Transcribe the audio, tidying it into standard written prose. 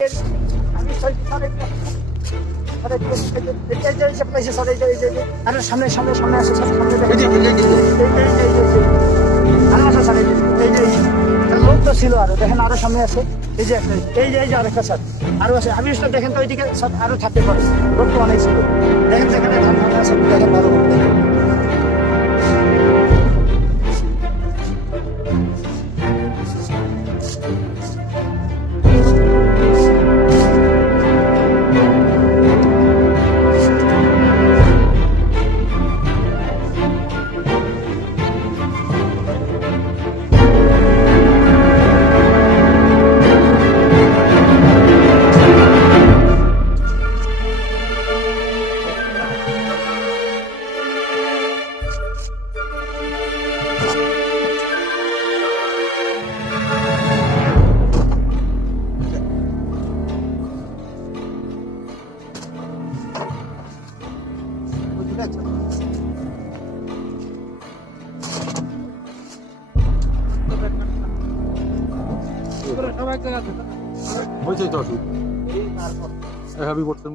আমি সামনে সামনে সামনে আসে লোক তো ছিল আরো দেখেন আরো সামনে আছে এই যে এই যে আরেকটা স্যার আরো আছে আমি দেখেন তো ওইদিকে সব আরো থাকতে পারে লোক তো অনেক ছিল দেখেন যেখানে ধান ভাঙা আছে দেখেন ভালো দেখেন হয়েছে তো অসুখ এই করতে